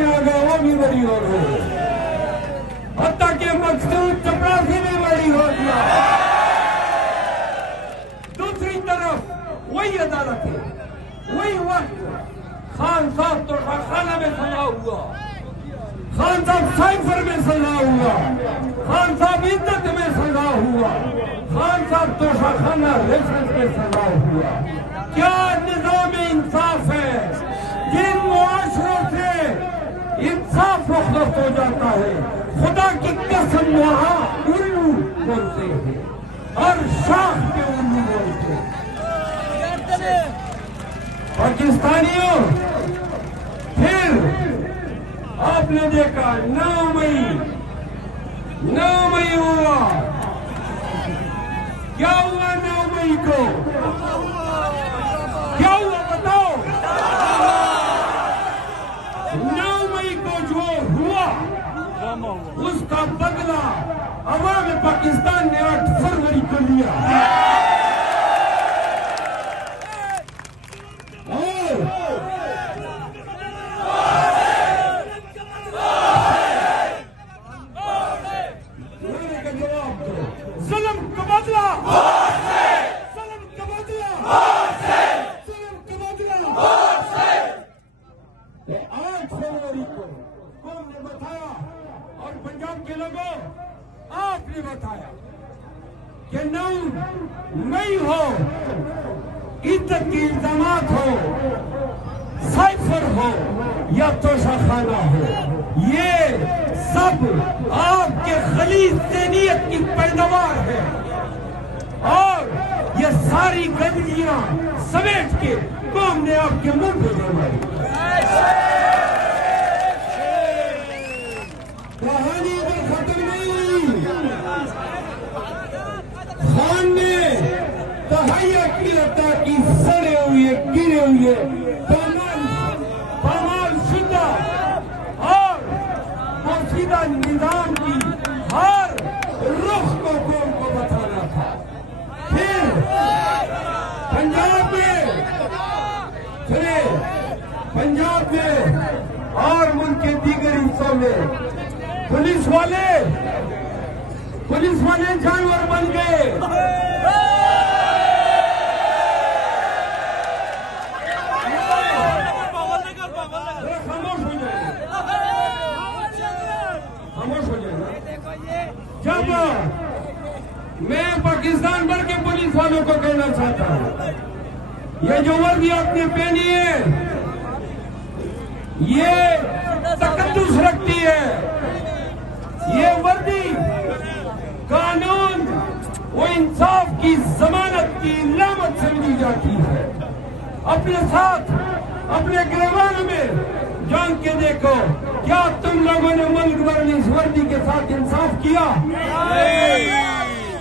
सामने आ गए वो भी बरी हो गए, हत्ता के मकसूद चपरासी भी बरी हो गया। दूसरी तरफ वही अदालत है, वही वक्त खान साहब तो खाना में सजा हुआ, खान साहब साइफर में सजा हुआ, खान साहब इज्जत में सजा हुआ, खान साहब तो खाना रेफरेंस में सजा हुआ। क्या निजाम इंसाफ है? जिन मुआशरों से इंसाफ रुखसत हो जाता है, खुदा की कसम वहां उल्लू बोलते हैं और शाख पे उल्लू बोलते हैं। पाकिस्तानियों, फिर आपने देखा 9 मई हुआ। क्या हुआ 9 मई को? क्या हुआ बताओ? 9 मई को जो हुआ उसका बदला अवाम पाकिस्तान ने 8 फरवरी को लिया। आपने बताया कि 9 मई हो, इज्जत के इल्जामात हो, साइफर हो या तोशाखाना हो, ये सब आपके खलीज ज़हनियत की पैदावार है और ये सारी गंदगियां समेट के कौम ने आपके मुंह पे जमाई। कहानी भी खत्म नहीं हुई। खान ने तहैया किया ताकि सड़े हुए गिरे हुए पामाल शुदा और पोशीदा निजाम की हर रुख को कौम को बताना था। फिर पंजाब में और मुल्क के दीगर हिस्सों में पुलिस वाले जानवर बन गए। खामोश हो जाए, खामोश हो जाए। जब मैं पाकिस्तान भर के पुलिस वालों को कहना चाहता हूँ, ये जो वर्दी आपने पहनी है ये तकद्दुस रखती है। ये वर्दी कानून वो इंसाफ की जमानत की लामत समझी जाती है। अपने साथ अपने गिरवान में जान के देखो, क्या तुम लोगों ने मुल्क भर में इस वर्दी के साथ इंसाफ किया?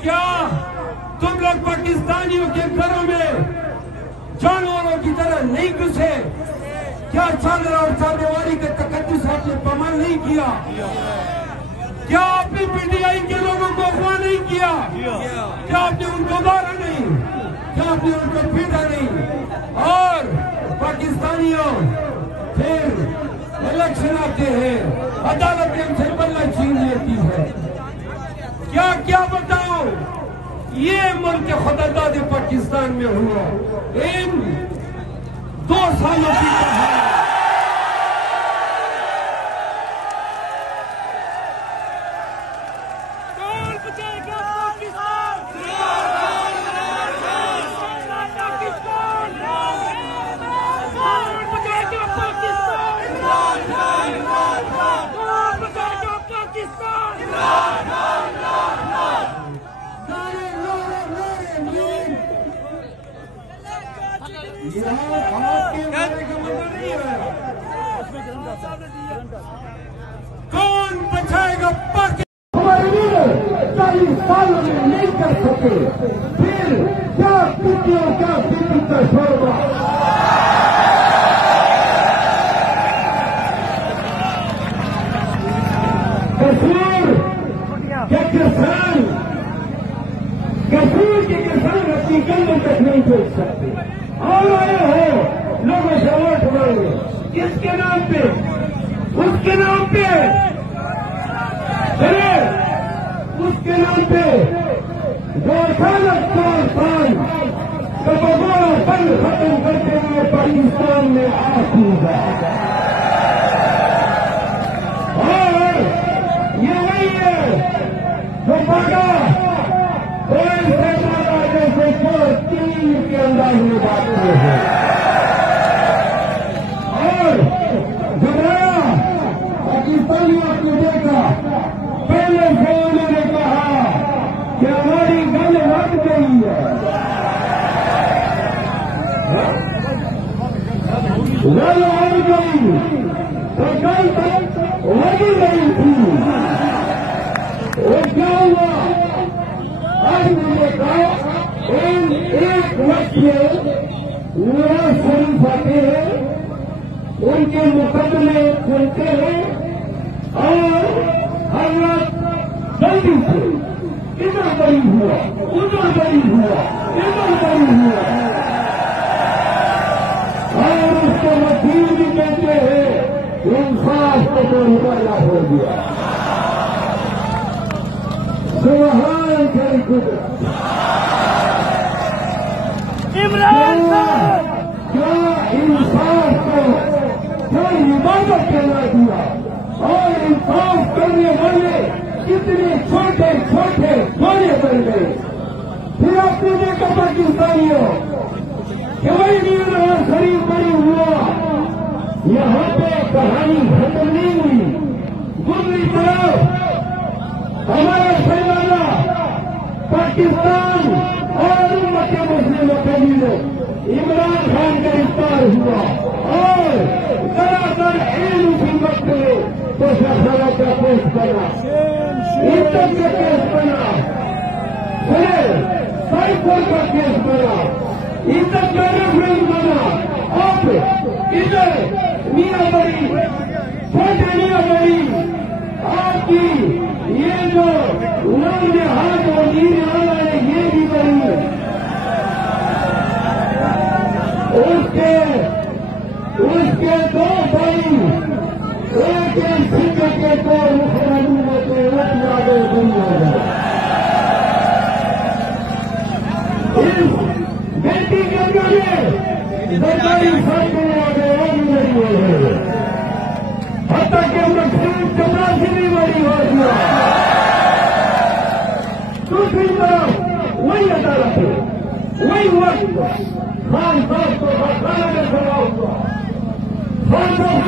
क्या तुम लोग पाकिस्तानियों के घरों में जानवरों की तरह नहीं घुसे? क्या चादर और चादरवारी के तकद्दुस आपने पामाल नहीं किया? क्या आपने पीटीआई के लोगों को अगवा नहीं किया? क्या आपने उनको मारा नहीं? क्या आपने उनको पीटा नहीं? और पाकिस्तानियों, फिर इलेक्शन आते हैं, अदालत हमसे बल्ला छीन लेती है। क्या क्या बताओ? ये मुल्क खुदादाद पाकिस्तान में हुआ इन 2 सालों की कौन बचाएगा पाकिस्तान? 40 साल में नहीं कर सके, फिर क्या पीटी और क्या पीटी का शोरबा। कसूर के किसान अपनी गंदों तक नहीं बेच सकते। और आए हो लोगों से वोट मांगे, किसके नाम पे? उसके नाम पे उसके नाम पे जो अचानक 4 साल का बगौड़ा बंद खत्म करते हुए पाकिस्तान में आ कूदा। और ये नहीं है जो बागा कोई से बागा जैसे 3 के अंदाज में बात हुए हैं। और घबराया पाकिस्तानियों को देखा, पहले से उन्होंने कहा कि हमारी गल लग गई है, गल लग गई तो गल लगी गई थी। वो क्या हुआ? आज मुझे कहा एक वक्त में नवाज शरीफ आते हैं, उनके मुकदमे खुलते हैं और हालात जल्दी से इधर बड़ी हुआ, उधर बड़ी हुआ, इधर बड़ी हुआ। और उसको वकील भी कहते हैं इंसाफ को तो निकाला हो गया। सुभान खरी कुदरत। इमरान खान क्या इंसाफ को क्या इबादत करना दिया। और इंसाफ करने वाले कितने छोटे छोटे सोने बन गए। फिर आपने देखा पाकिस्तानियों कि वही नवाज शरीफ बनी हुआ, यहाँ पे कहानी खत्म नहीं हुई। दूसरी तरफ हमारा फैलाना पाकिस्तान और उम्मत मुस्लिम कबीले इमरान खान का इफ्तार हुआ और दरादर ईद उसी वक्त में तो शहजादा का केस बना, इज्जत का केस बना, फिर साइफर का केस बना, इज्जत का रेफरेंस बना। अब इधर मियां बड़ी छोटे मियां बड़ी आपकी ये जो नाम हाथ और नीले वाला है ये भी बड़ी है। उसके 2 भाई एक सिक्के के 2 मुखराजू होते एक यादव दुनिया में। इस बेटी के अंदर सरकारी साइकिल आ गए और भी बड़ी हो गए, हत्या कि हमने सिर्फ 84 भी बड़ी हो गया। दूसरी तरफ वही अदालत है, वही वक्त खान साहब को हटाने में खड़ा हुआ, खान साहब